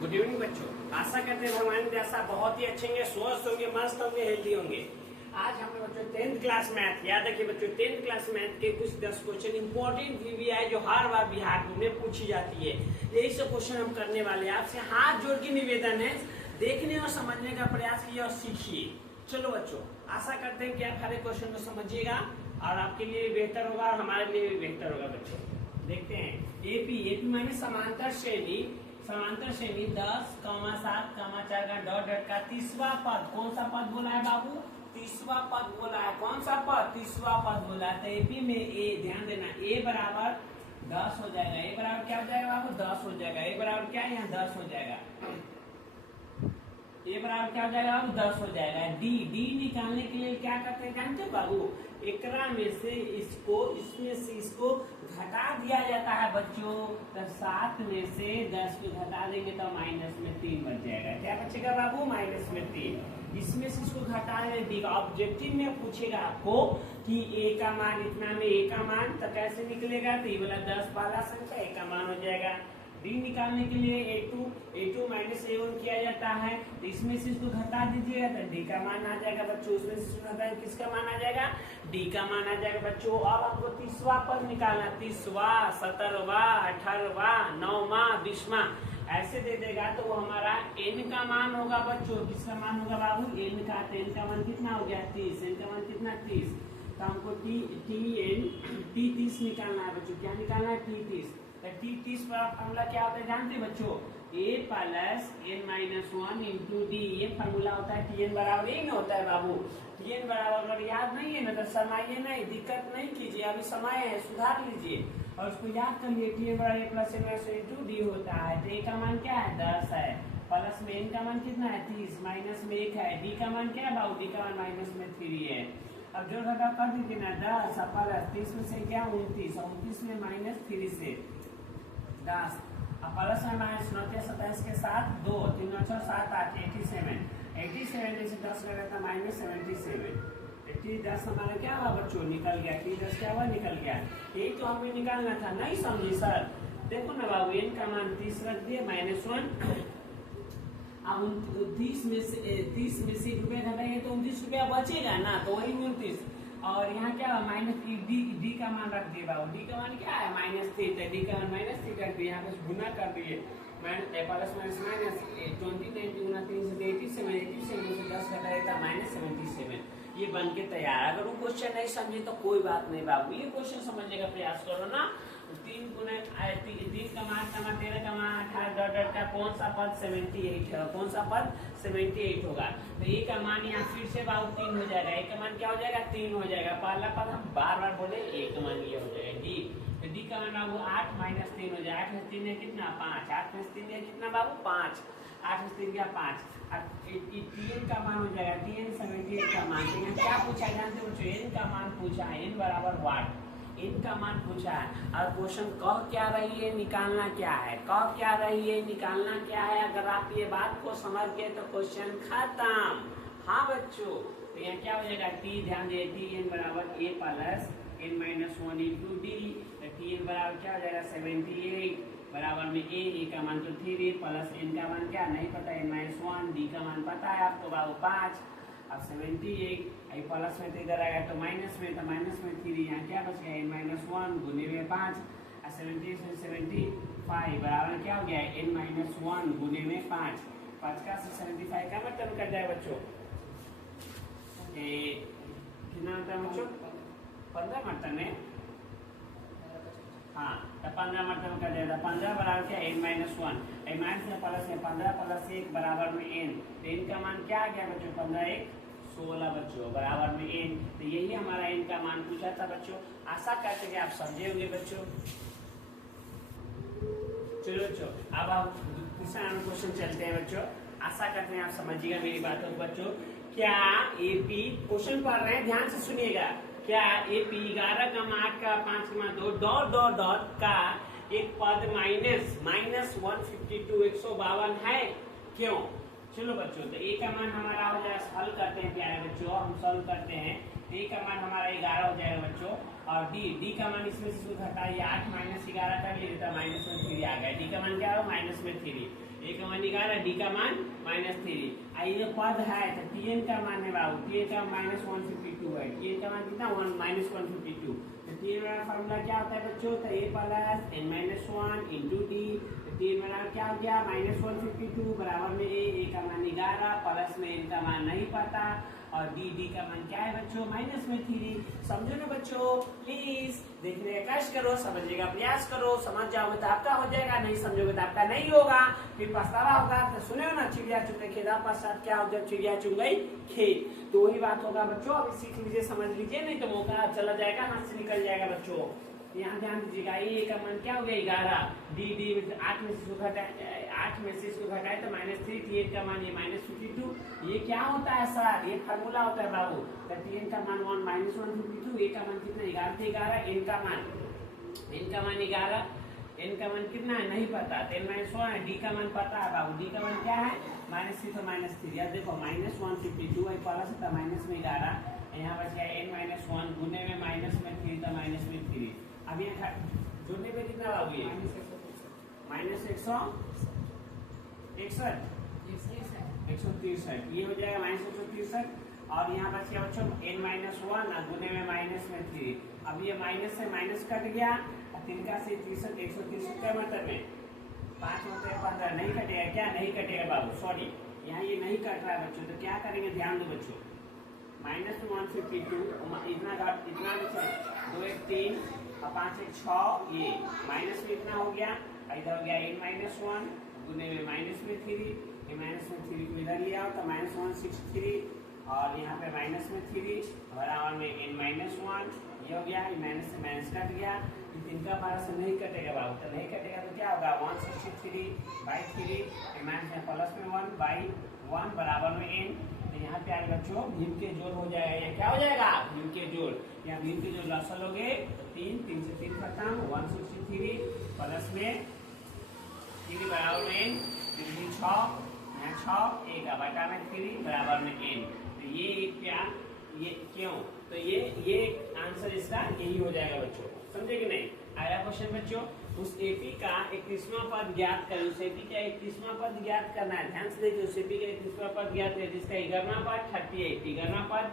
Good evening बच्चों, आशा करते हैं भगवान की आशा बहुत ही अच्छे होंगे, स्वस्थ होंगे, मस्त होंगे, हेल्दी होंगे। आज हम बच्चों 10th क्लास मैथ याद रखिए बच्चों, 10th क्लास मैथ के कुछ 10 क्वेश्चन इंपॉर्टेंट भी है जो हर बार बिहार में पूछी जाती है। यही सब क्वेश्चन हम करने वाले हैं। आपसे हाथ जोड़ के निवेदन है, देखने और समझने का प्रयास कीजिए और सीखिए। चलो बच्चों, आशा करते हैं कि आप हर एक क्वेश्चन को समझिएगा और आपके लिए बेहतर होगा और हमारे लिए भी बेहतर होगा। बच्चों देखते हैं, एपी माने समांतर श्रेणी 10, 7, 4 का डॉट का तीसरा पद। कौन सा पद बोला है बाबू? तीसरा पद बोला है। कौन सा पद? तीसरा पद बोला है। तो एपी में ए, ध्यान देना, ए बराबर 10 हो जाएगा। ए बराबर क्या हो जाएगा बाबू? 10 हो जाएगा। ए बराबर क्या है? यहाँ 10 हो जाएगा। ए बराबर क्या हो जाएगा बाबू? 10 हो जाएगा। डी निकालने के लिए क्या करते हैं जानते हो बाबू? एकरा में से इसको, इसमें से इसको घटा दिया जाता है बच्चों। तो 7 में से 10 को घटा देंगे तो माइनस में 3 बच जाएगा। क्या बचेगा बाबू? माइनस में 3। इसमें से इसको घटा देगा। ऑब्जेक्टिव में पूछेगा आपको कि ए का मान इतना में ए का मान, तो कैसे निकलेगा? तो ये वाला 10 वाला संख्या ए का मान हो जाएगा। डी निकालने के लिए a2 माइनस a1 किया जाता है, तो इसमें से इसको घटा दीजिएगा तो डी का मान आ जाएगा बच्चों। उसमें से इसको घटा किसका मान आ जाएगा? डी का मान आ जाएगा बच्चों। अब आपको तीसरा पद निकालना, 30वां, 17वां, 18वां, 9वां, 20वां ऐसे दे देगा तो वो हमारा n का मान होगा बच्चों। किसका मान होगा बाबू? n का। तो n का मान कितना हो गया? 30। n का मान कितना? 30। तो हमको टी 30 निकालना है बच्चों। क्या निकालना है? टी 30। टी 30 पर फॉर्मूला क्या होता है जानते हैं बच्चों? a plus n-1 into D. ये फॉर्मूला होता है tn बराबर यही में होता है बाबू। tn बराबर अगर याद नहीं है ना तो समाइए नहीं, दिक्कत नहीं कीजिए, अभी समय है, सुधार लीजिए और उसको याद कर लिए। tn बराबर a plus n-1 into D होता है। तो a का मान क्या है? 10 है। प्लस में n का मान कितना है? 30। माइनस में 1 है। डी का मान क्या है बाबू? डी का मान माइनस में 3 है। अब जो घटा कर दीजिए ना, 10 प्लस 30 में से क्या? 29 में माइनस 3 से 10, अब प्लस में माइनस 29, 27 के साथ 2, 3, 9, 7, 8, 87 में से 10 लगा था माइनस 77। 10 हमारा क्या हुआ बच्चों? निकल गया। 10 क्या हुआ? निकल गया। यही तो हमें निकालना था, नहीं समझी सर? देखो ना बाबू, n का मान 30 रख दिए, -1। अब 30 में से 1 रुपया घटाएंगे तो 29 रुपया बचेगा ना, तो वही 29। और यहाँ क्या माइनस डी का मान रख दिए बाबू। डी का मान क्या है? -3। डी का मान -3 कर दिए, यहाँ पे गुना कर दिए। प्लस माइनस माइनस 29 गुना 3 से 87 से 10 घटाएगा -77। ये बन के तैयार। अगर वो क्वेश्चन नहीं समझे तो कोई बात नहीं बाबू, ये क्वेश्चन समझने का प्रयास करो ना। 3 गुना 3 का मान 13 का मान 18 डॉट का कौन सा पद? 78 है। कौन सा पद? 78 होगा। तो ए का मान यहाँ फिर से बाबू 3 हो जाएगा। ए का मान क्या हो जाएगा? 3 हो जाएगा। पहला पद हम बार बार बोले, ए का मान ये हो जाएगा डी। तो डी का मान बाबू 8 माइनस 3 हो जाएगा। 8 में 3 है कितना? 5। 8 में 3 है कितना बाबू? 5। 8 में 3 क्या? 5। टीएन का मान हो जाएगा, टीएन 78 का मान। तो क्या पूछा जानते हो बच्चों? एन का मान पूछा है, एन बराबर वाट। एन का मान पूछा है और क्वेश्चन कह क्या रही है, निकालना क्या है? कह क्या रही है, निकालना क्या है? अगर आप ये बात को समझ गए तो क्वेश्चन खत्म। हाँ बच्चों, तो यहाँ क्या हो जाएगा? टी, ध्यान दे, टी एन बराबर A plus n-1 into D. T N बराबर क्या हो जाएगा? 78 बराबर में ए का मान तो 3 प्लस n का मान क्या नहीं पता, n-1। डी का मान पता है आपको बाबू 5। अब 78 प्लस में तो इधर आएगा तो माइनस में, तो माइनस में 3, यहाँ क्या बच गया? n-1 गुने में 5। 78 से 75 बराबर क्या हो गया? n-1 गुने में 5। 5 का 75 का मतलब कर जाए बच्चों, कितना होता है बच्चों? 15 मतलब में, हाँ तो 15 मतलब कर जाएगा। 15 बराबर क्या? n-1। माइनस में प्लस में 15 प्लस 1 बराबर में n। तो n का मान क्या आ गया बच्चों? 15 1 16 बच्चों बराबर में n। तो यही हमारा n का मान पूछा था बच्चों। आशा करते हैं आप समझे होंगे बच्चों। चलो बच्चों, अब आप दूसरा क्वेश्चन चलते हैं बच्चों। आशा करते हैं आप समझिएगा मेरी बातों को बच्चों। क्या एपी, क्वेश्चन पढ़ रहे हैं ध्यान से सुनिएगा, क्या एपी 11 का 8 का 5 का 2 डॉट डॉट डॉट का एक पद माइनस 152 152 है? क्यों? चलो बच्चों, तो ए का मान हमारा हो जाएगा, हल करते हैं प्यारे बच्चों, हम सॉल्व करते हैं। ए का मान हमारा 11 हो जाएगा बच्चों। और डी का मान इसमें से घटाइए, 8 माइनस 11 कर लिए, माइनस में 3 आ गया। डी का मान क्या है? माइनस में 3। ए का मान मान 11, डी का मान -3। ये पद है तो Tn का मान है बाबू, Tn का -152 है। Tn का मान कितना -152। तो Tn वाला फार्मूला क्या होता है बच्चों, तो a plus n minus 1 into D. Tn वाला क्या हो गया -152 बराबर में a का मान 11 प्लस में n का मान नहीं पता और डी का मान क्या है बच्चों -3। समझो ना बच्चों, प्लीज देखने का कष्ट करो, समझने का प्रयास करो, समझ जाओगे तो आपका हो जाएगा, नहीं समझोगे तो आपका नहीं होगा, फिर पछतावा होगा। तो सुने ना, चिड़िया चुग गई खेत, पश्चात क्या हो जब चिड़िया चुग गई खेत, तो वही बात होगा बच्चों। अभी सीख लीजिए, समझ लीजिए, नहीं तो मौका चला जाएगा, हाथ से निकल जाएगा बच्चों। यहाँ ध्यान दीजिएगा, ए का मान क्या हो गया 11, डी 8 में से इसको घटाए तो -3, Tn का मान ये -52। ये क्या होता है सर, ये फार्मूला होता है बाबू। तो Tn का मान -152, ए का मान कितना 11, n का मान 11, n का मान कितना है नहीं पता, 10 - 1 है। डी का मान पता है बाबू, डी का मान क्या है -3 तो -3। अब देखो -152 है प्लस था माइनस में 11, यहाँ बच गया n - 1 गुने में -3 तो -3। अब ये जोड़ने पे कितना बाबू, ये -163, ये हो जाएगा -163। और यहाँ बच गया बच्चों n - 1 गुने में -3। अब ये माइनस से माइनस कट गया, 3 का से 63, 163 का मतलब में 5 मतलब 15 नहीं कटेगा, क्या नहीं कटेगा बाबू, सॉरी यहाँ ये नहीं कट रहा है बच्चों। तो क्या करेंगे, ध्यान दो बच्चों, -152 इतना 2 1 3 और 5 1 6, ये माइनस में इतना हो गया, इधर हो गया n - 1 गुने में -3, ये -3 को इधर लिया तो -163 और यहाँ पे -3 बराबर में n - 1, ये हो गया, ये माइनस से माइनस कट गया, ये 3 का 12 से नहीं कटेगा बाबू। तो नहीं कटेगा तो क्या होगा 163/3 माइनस प्लस में 1/1 बराबर में n। तो यहाँ पे आगे बच्चों भीम के जोड़ हो जाएगा, यहाँ क्या हो जाएगा भीम के जोड़, यहाँ भीम के जोड़ लसल हो गए 3 से 3 खत्म, 163 प्लस में 3 बराबर में n, 3 6 यहाँ 6 1 बटा में 3 बराबर में n। तो ये क्या, ये क्यों, तो ये आंसर इसका यही हो जाएगा बच्चों, समझे कि नहीं। अगला क्वेश्चन बच्चों, उस एपी का 31वां पद ज्ञात करें। उस एपी का 31वां पद ज्ञात करना है, ध्यान से देखिए। उस एपी का 31वां पद ज्ञात है जिसका 11वां पद 38, 11वां पद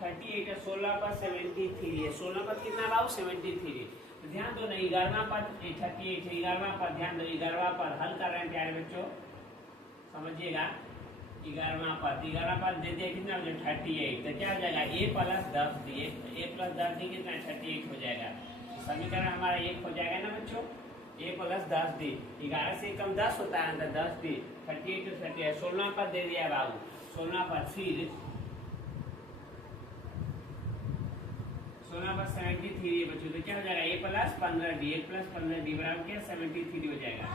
38 है, 16वां पद 73 है। 16वां पद कितना बाबू 73। तो ध्यान दो ना, 11वां पद 38 है, 11वां पद ध्यान दो, 11वां पद हल कर रहे हैं प्यारे बच्चों, समझिएगा। 11वां पद दे दिया कितना 38, तो क्या हो जाएगा a + 10 दिए, a + 10 दी कितना 38 हो जाएगा। समीकरण हमारा 1 हो जाएगा ना बच्चों, a + 10 दी, 11 से कम 10 होता है, अंदर 10 दी 38 तो 38। 16वां पद दे दिया बाबू, 16वां पद फिर 16वां पद 73 है बच्चों। तो क्या हो जाएगा a + 15 डी, 1 + 15 डी बराबर क्या 73 हो जाएगा।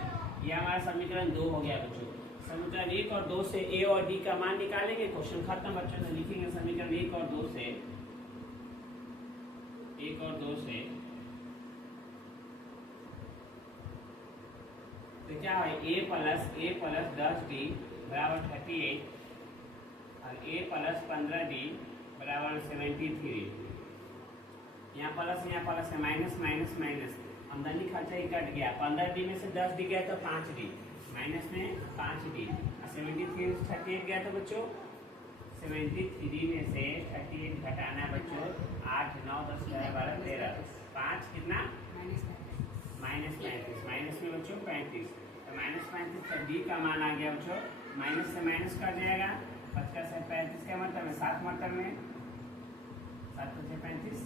ये हमारा समीकरण 2 हो गया बच्चों। समीकरण 1 और 2 से a और d का मान निकालेंगे, क्वेश्चन खत्म बच्चों। तो लिखेंगे समीकरण 1 और 2 से, 1 और 2 से तो क्या है a + 10d बराबर 38 और a + 15d बराबर 73। यहाँ प्लस है, माइनस आमदनी खर्चा ही कट गया, 15d में से 10d गया तो 5d, माइनस में 5d, 73 से 38 गया तो बच्चों 73 में से 38 घटाना है बच्चों 8 9 10 11 12 13, 5 कितना -35, माइनस में बच्चों 35, तो -35 का डी का मान आ गया बच्चों, माइनस से माइनस कर जाएगा, 50 से 35 का मतलब है 7 मतलब में 7 से 35,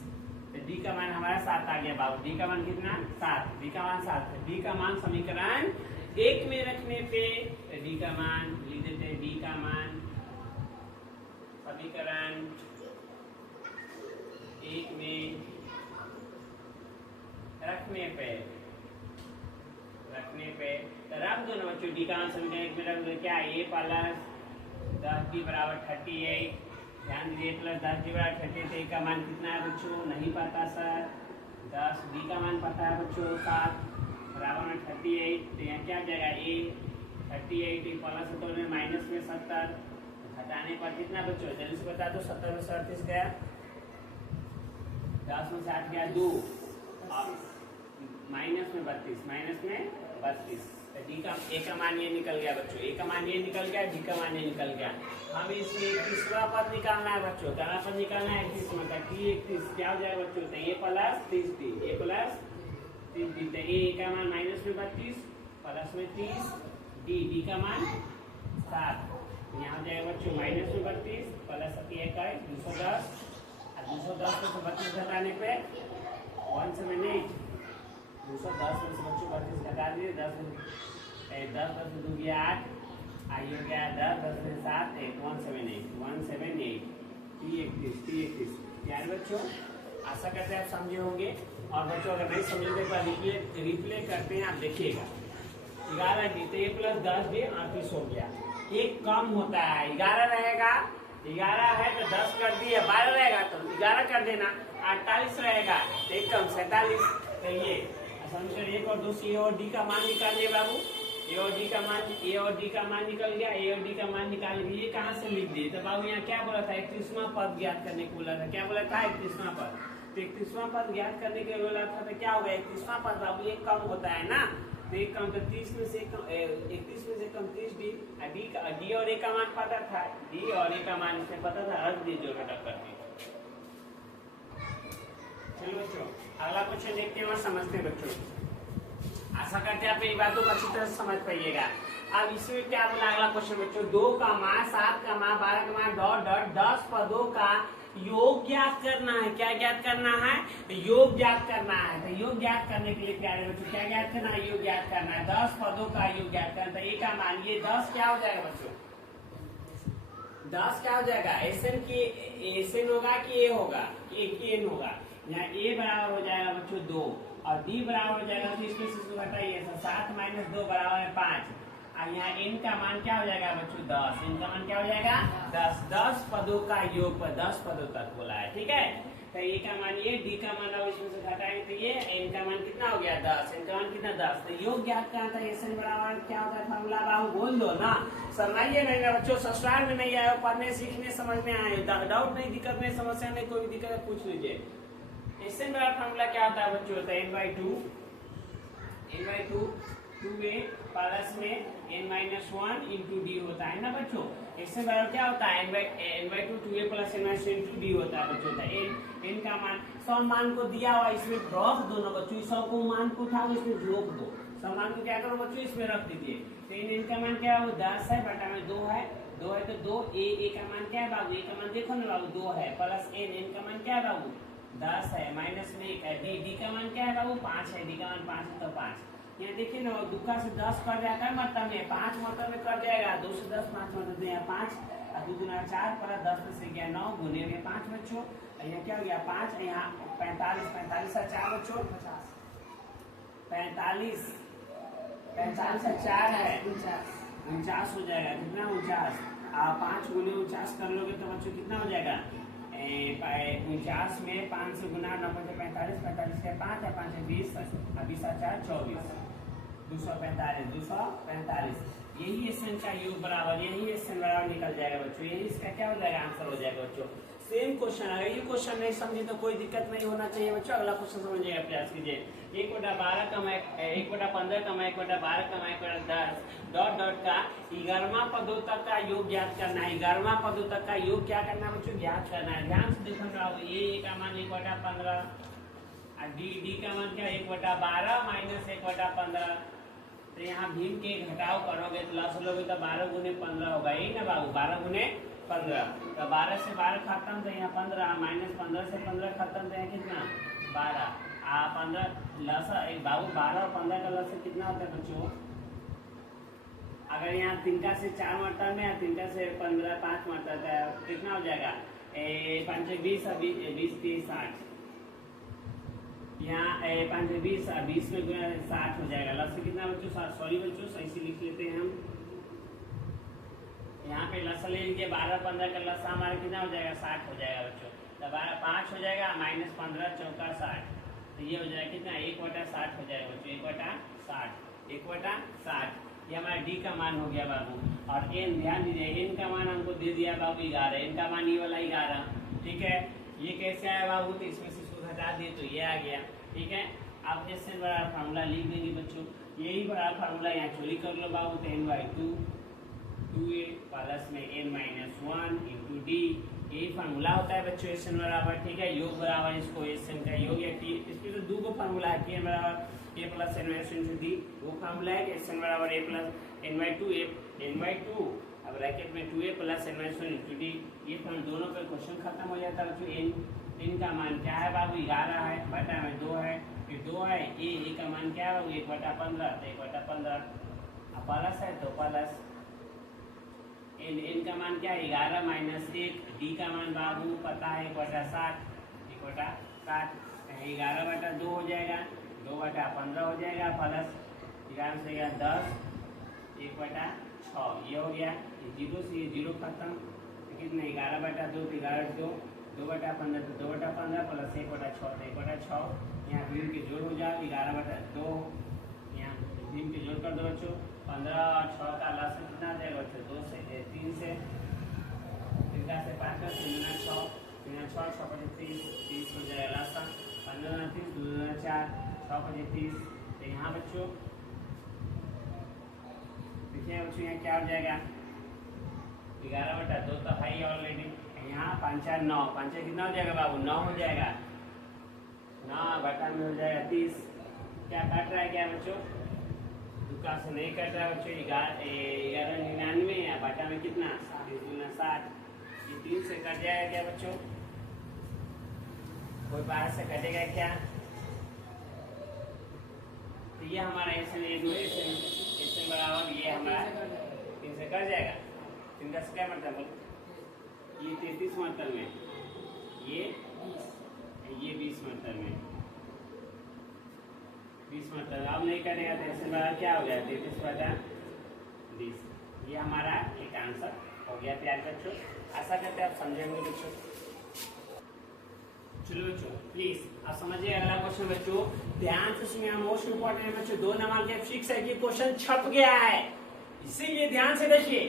तो डी का मान हमारा 7 आ गया बाबू। डी का मान कितना 7, डी का मान 7 है। डी का मान समीकरण 1 में रखने पे डी का मान लिख देते हैं, डी का मान समीकरण 1 में रखने पे रख दो ना बच्चों। डी का मान समीकरण 1 में रख दो, क्या a + 10d बराबर 38। ध्यान दीजिए, a + 10d बराबर 38 का मान कितना है बच्चों नहीं पता सर, 10 d का मान पता है बच्चों 7 बराबर में 38। तो यहाँ क्या हो जाएगा a 38 प्लस होता है माइनस में 70, घटाने पर कितना बच्चों जल्दी से बता दो, 70 में से 38 गया, 10 में से 8 गया 2 और माइनस में 32, डी का ए का मान ये निकल गया बच्चों, ए का मान ये निकल गया, डी का मान ये निकल गया। हम इसमें 31वां पद निकालना है बच्चों, क्या पद निकालना है 31वां का, टी 31 क्या हो जाएगा बच्चों, तो ए प्लस 30डी, ए प्लस 30डी, तो ए का मान माइनस में 32 प्लस में 30, डी का मान 7, यहाँ हो जाएगा बच्चों माइनस में 32 प्लस 21 210, और 210 में से 32 घटाने पे 178, 210 में से बच्चों 32 घटा दिए, 10 10 2 गया 8, आई हो गया 10 10 में 7 178 T31 यार बच्चों आशा करते हैं आप समझे होंगे। और बच्चों अगर नहीं समझे तो एक बार रिप्ले करते हैं, आप देखिएगा 11 डी तो 1 + 10 डी 38 हो गया, एक कम होता है 11 रहेगा, 11 है तो 10 कर दिए, 12 रहेगा तो 11 कर देना, 48 रहेगा तो एक कम 47, तो ये समीकरण 1 और 2 से ए और डी का मान निकालिए बाबू, ए और डी का मान निकल गया, ए और डी का मान निकाल लिए, ये कहाँ से लिख दिए, तो बाबू यहाँ क्या बोला था 31वां पद ज्ञात करने को बोला था, क्या बोला था 31वां पद, तो 31वां पद ज्ञात करने के बोला था, तो क्या होगा 31वां पद बाबू एक कम होता है ना, तो एक कम तो 30 में से कम 31 में से कम 30 डी और ए का मान पता था, डी और ए का मान इसमें पता था, रख दीजिए घटक करके। चलो बच्चों अगला क्वेश्चन देखते हैं और समझते हैं बच्चों, आशा करते हैं आप ये बातों को अच्छी तरह से समझ पाइएगा। अब इसमें क्या बोला अगला क्वेश्चन बच्चों, 2 का मान 7 का मान 12 का मान डॉट डॉट 10 पदों का योग ज्ञात करना है, क्या ज्ञात करना है, योग ज्ञात करना है। तो योग ज्ञात करने के लिए क्या है बच्चों, क्या ज्ञात करना है, योग ज्ञात करना है, 10 पदों का योग ज्ञात करना। तो ए का मान ये 10 क्या हो जाएगा बच्चों, 10 क्या हो जाएगा, एसएन होगा कि ए होगा कि एन होगा, यहाँ ए बराबर हो जाएगा बच्चों 2 और डी बराबर हो जाएगा, तो इसमें से घटाइए 7 - 2 बराबर है 5, और यहाँ n का मान क्या हो जाएगा बच्चों 10, n का मान क्या हो जाएगा 10, 10 पदों का योग पर 10 पदों तक बोला है, ठीक है। तो ए का मान ये, डी का मान अब इसमें से घटाएंगे तो ये, n का मान कितना हो गया 10, n का मान कितना 10, तो योग ज्ञात करना था, एसएन बराबर क्या होता है फार्मूला बाबू बोल दो ना, समझिए नहीं बच्चों, ससुराल में नहीं आए, पढ़ने सीखने समझ में आए, डाउट नहीं, दिक्कत नहीं, समस्या नहीं, कोई दिक्कत है पूछ लीजिए। एसएन बराबर फार्मूला क्या होता है बच्चों, होता है n/2 2a प्लस में n-1 इंटू डी होता है ना बच्चों। इससे बराबर क्या होता है n/2 2a plus n-1 into D होता है बच्चों। n का मान सब मान को दिया हुआ इसमें रख दो ना बच्चों, सब को मान को उठाओ इसमें जोड़ दो, सब मान को क्या करो बच्चों इसमें रख दीजिए। तो n का मान क्या है, 10 है बटा में 2 है, 2 है तो 2, a का मान क्या है बाबू, a का मान देखो ना बाबू 2 है, प्लस n का मान क्या है बाबू 10 है, माइनस में 1 है, डी का मान क्या है बाबू 5 है, डी का मान 5 है तो 5। यहाँ देखिए ना दुक्का से 10 कर जाता है मतलब में 5 मतलब में कर जाएगा, 2 से 10 5 मतलब में 5 और 2 गुना 4 पर 10 में से गया 9 गुने में 5 बच्चों, यहाँ क्या हो गया 5, यहाँ 45 45 और 4 बच्चों 45 45 और 4 है 49 हो जाएगा, कितना 49, 5 गुने 49 कर लोगे तो बच्चों कितना हो जाएगा 49 में 5 से गुना 9 से 45 45 के 5 है, 5 है 20 और 20 और 4 24 245 यही एसएन का योग बराबर, यही एसएन बराबर निकल जाएगा बच्चों, यही इसका क्या हो जाएगा आंसर हो जाएगा बच्चों। सेम क्वेश्चन है, ये क्वेश्चन नहीं समझे तो कोई दिक्कत नहीं होना चाहिए बच्चों, अगला क्वेश्चन समझिएगा प्रयास कीजिए। 1/12 का 1/15 का 1/12 का 1/10 डॉट डॉट का 11वां पदों तक का योग ज्ञात करना है, 11वां पदों तक का योग क्या करना है बच्चों ज्ञात करना है। ध्यान से देखो ना, ए का मान 1/15 और डी का मान क्या 1/12 माइनस 1/15, तो यहाँ भीम के घटाव करोगे तो लस लोगे तो 12 गुने 15 होगा, यही ना बाबू 12 गुने 15, तो 12 से 12 खत्म तो यहाँ 15 माइनस 15 से 15 खत्म तो यहाँ कितना 12 15 लस बाबू 12 और 15 का लस कितना होता है बच्चों, अगर यहाँ 3 से 4 मरता में 3 से 15 5 मरता है कितना हो जाएगा 5 से 20 और 20 30 60, यहाँ 5 से 20 और 20 में 60 हो जाएगा, लस कितना बच्चों 60, सॉरी बच्चों ऐसे लिख लेते हैं हम, यहाँ पे लस ले लीजिए 12 15 का लस हमारा कितना हो जाएगा 60 हो जाएगा बच्चों, तो 5 हो जाएगा माइनस 15 चौका 60, तो ये हो जाएगा कितना 1/60 हो जाएगा बच्चों, 1/60 ये हमारा डी का मान हो गया बाबू। और एन ध्यान दीजिए, एन का मान हमको दे दिया बाबू 11, एन का मान ये वाला 11, ठीक है। ये कैसे आया बाबू, तो इसमें से इसको घटा दिए तो ये आ गया, ठीक है। आप एसएन बराबर फार्मूला लिख देंगे बच्चों, यही बड़ा फार्मूला यहाँ चोरी कर लो बाबू, तो n बाई 2a प्लस में n माइनस 1 इंटू डी, यही फार्मूला होता है बच्चों एस एन बराबर, ठीक है, योग बराबर इसको एस एन का योग, या इसमें तो दो फार्मूला है, के बराबर A plus N minus into D, वो फार्मूला है एस एन बराबर A plus N by two, अब ब्रैकेट में 2a plus N minus 1 into D, ये दोनों पे क्वेश्चन खत्म हो जाता है बच्चों। n का मान क्या है बाबू, 11 है, बटा में 2 है, फिर 2 है, a का मान क्या है बाबू, 1/15, तो 1/15, अब प्लस है तो प्लस, n का मान क्या है 11 माइनस 1, d का मान बाबू पता है 1/60, 1/60, 11/2 हो जाएगा, 2/15 हो जाएगा, प्लस 11 से 10, 1/6, ये हो गया, जीरो से ये जीरो खत्म, कितने 11/2, 11/2, 2/15 तो 2/15 प्लस 1/6 तो 1/6, यहाँ भीम के जोड़ हो जाए 11/2, यहाँ भीम के जोड़ कर दो बच्चों, 15 और 6 का लास्ट में कितना जाएगा बच्चों, 2 से 3 से 3 का से 5 से 6, 6 30 हो जाएगा लास्ट का, 15 30 2 4 6 30, तो यहाँ बच्चों देखिए बच्चों यहाँ क्या हो जाएगा 11/2 तो है ही ऑलरेडी, यहाँ 5 4 9, 5 कितना हो जाएगा बाबू 9 हो जाएगा, 9 बटा में हो जाएगा 30, क्या काट रहा है क्या बच्चों, दुका से नहीं कट रहा है बच्चों, 1199 या बटा में कितना 60, ये 3 से कट जाएगा क्या बच्चों, कोई बाहर से कटेगा क्या, तो ये हमारा एस बराबर ये हमारा 3 से कट जाएगा, 3 का क्या मतलब ये 33 मतलब में, ये 20 मतलब में, 20 मतलब अब नहीं करेगा तो इससे बड़ा क्या हो गया 33/20, ये हमारा एक आंसर हो गया प्यार बच्चों, आशा करते हैं आप समझेंगे बच्चों। चलो बच्चों प्लीज आप समझिए अगला क्वेश्चन बच्चों, ध्यान से सुनिए, मोस्ट इंपॉर्टेंट है बच्चों, 2 नंबर के फिक्स है कि क्वेश्चन छप गया है, इसीलिए ध्यान से देखिए,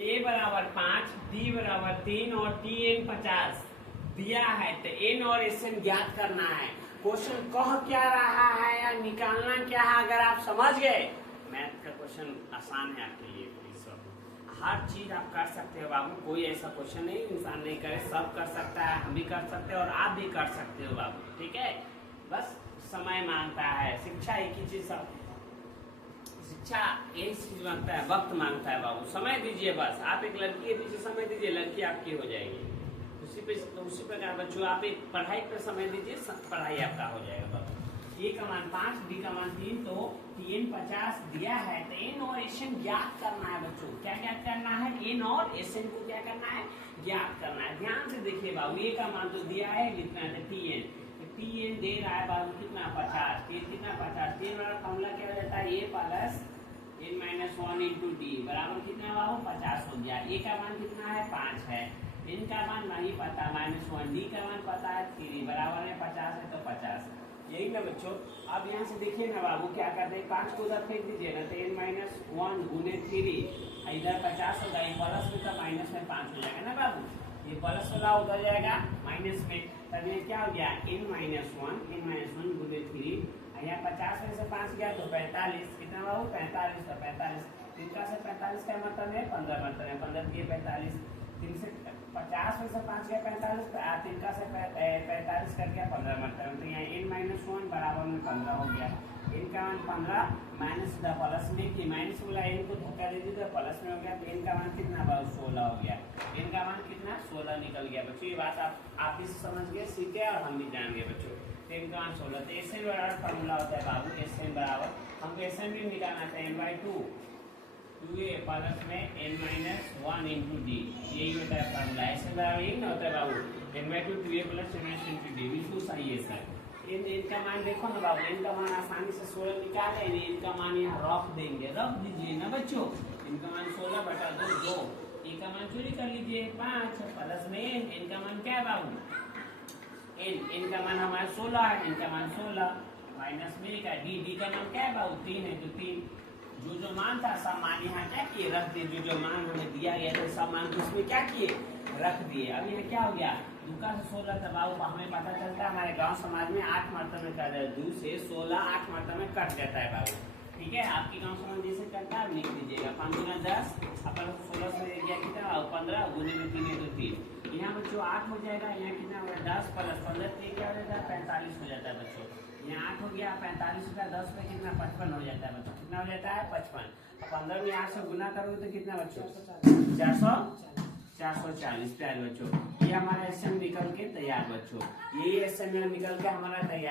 a बराबर 5, d बराबर 3 और tn 50 दिया है, तो n और sn ज्ञात करना है, क्वेश्चन कह क्या रहा है या निकालना क्या है, अगर आप समझ गए, मैथ का क्वेश्चन आसान है आपके लिए, हर चीज आप कर सकते हो बाबू, कोई ऐसा क्वेश्चन नहीं इंसान नहीं करे, सब कर सकता है, हम भी कर सकते हैं और आप भी कर सकते हो बाबू, ठीक है, बस समय मांगता है, शिक्षा एक ही चीज, शिक्षा एक चीज मांगता है, वक्त मांगता है बाबू, समय दीजिए बस, आप एक लड़की के पीछे समय दीजिए, लड़की आपकी हो जाएगी, उसी प्रकार बच्चों आप एक पढ़ाई पर समय दीजिए, पढ़ाई आपका हो जाएगा बाबू। a का मान 5, d का मान 3, तो tn 50 दिया है, तो n और sn ज्ञात करना है बच्चों, क्या ज्ञात करना है, n और sn को क्या करना है, ज्ञात करना है, ध्यान से देखिए बाबू, a का मान तो दिया है कितना है tn दे रहा है बाबू कितना 50, कितना 50, tn वाला फॉर्मूला क्या हो जाता है a plus n minus 1 into D बराबर कितना बाबू 50 हो गया, a का मान कितना है 5 है, n का मान नहीं पता -1, d का मान पता है 3 बराबर है 50 है तो 50, यही ना बच्चों। अब यहाँ से देखिए ना बाबू क्या करते हैं, 5 को उधर फेंक दीजिए ना, तो n-1 गुने 3, इधर 50 होगा, ये प्लस में तो माइनस में 5 हो जाएगा ना बाबू, ये प्लस वाला उधर जाएगा माइनस में, तब ये क्या हो गया n-1 गुने 3, यहाँ 50 में से 5 गया तो 45, कितना बाबू 45, तो 45, 3 का से 45 का मतलब है 15 मतलब है, 15 दिए 45, 3 से 50 में से 5 गया 45, 3 का से 45 कर गया 15 मतलब, तो यहाँ n-1 बराबर में 15 हो गया, n का मान 15 माइनस द प्लस में कि माइनस वाला n को धक्का दे दी तो प्लस में हो गया, तो n का मान कितना बाबू 16 हो गया, n का मान कितना 16 निकल गया बच्चों, ये बात आप भी समझ गए, सीखे और हम भी जान गए बच्चों, n का मान 16, तो एस एन बराबर फॉर्मूला होता है बाबू, एस एन बराबर हमको एस एन भी निकालना चाहिए n/2 2a प्लस में n-1 इंटू डी, यही होता है फॉर्मूला, एस एन बराबर यही ना होता है बाबू n/2 2a plus n-1 into D, बिल्कुल सही है सर। n का मान देखो ना बाबू, n का मान आसानी से 16 निकाले, n का मान यहाँ रख देंगे, रख दीजिए ना बच्चों, n का मान 16/2, a का मान चोरी कर लीजिए 5 प्लस में n का मान क्या है बाबू, n का मान हमारा 16 है, n का मान 16 माइनस में का d का मान क्या है बाबू 3 है, तो 3 जो मान था सब मान यहाँ क्या किए रख दिए, जो मान हमें दिया गया था सब मान उसमें क्या किए रख दिए। अब यहाँ क्या हो गया 2 का 16 दबाव, हमें पता चलता है हमारे गांव समाज में 8 मरतबे में कट जाता है, 2 से 16 8 मरतबे में कट जाता है बाबू, ठीक है, आपकी गाँव समझ जैसे करता है, लिख दीजिएगा 5 गुना 10 अपन 16 से गया कितना, और 15 गुने में 3 तो 3। यहाँ बच्चों 8 हो जाएगा, यहाँ कितना होगा 10 प्लस 15 क्या हो जाता है 45 हो जाता है बच्चों। यहाँ 8 हो गया 45 का 10 पे कितना 55 हो जाता है बच्चों, कितना हो जाता है 55। 15 में 8 से गुना करोगे तो कितना बच्चों 440 प्यारे बच्चों। ये हमारा एसएम निकल के तैयार बच्चों, यही एसएम निकल के हमारा तैयार।